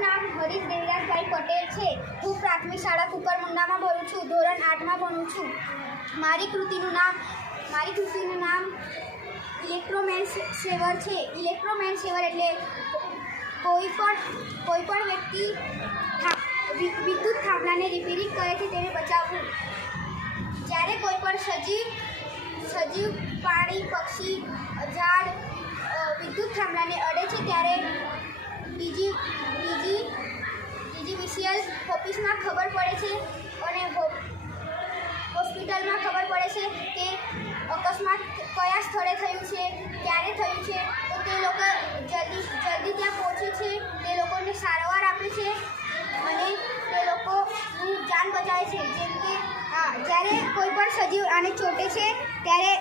મારું નામ હરીશ દેવદાસભાઈ પટેલ છે. હું પ્રાથમિક શાળા કુકરમુંડામાં ભણું છું. ધોરણ 8માં ભણું છું. મારી કૃતિનું નામ ઇલેક્ટ્રોમેન સેવર છે. ઇલેક્ટ્રોમેન સેવર એટલે કોઈ પણ વ્યક્તિ વિદ્યુત થાંભલાને રિપેરિંગ કરે છે તેને બચાવવું. જ્યારે કોઈ પણ સજીવ પ્રાણી, પક્ષી, ઝાડ વિદ્યુત થાંભલાને અડે છે ત્યારે DGVCL ઓફિસમાં ખબર પડે છે અને હોસ્પિટલમાં ખબર પડે છે કે અકસ્માત કયા સ્થળે થયું છે, ક્યારે થયું છે. તો તે લોકો જલ્દી ત્યાં પહોંચે છે, તે લોકોને સારવાર આપે છે અને તે લોકોની જાન બચાવે છે. જેમ કે જ્યારે કોઈ પણ સજીવ આને ચોંટે છે ત્યારે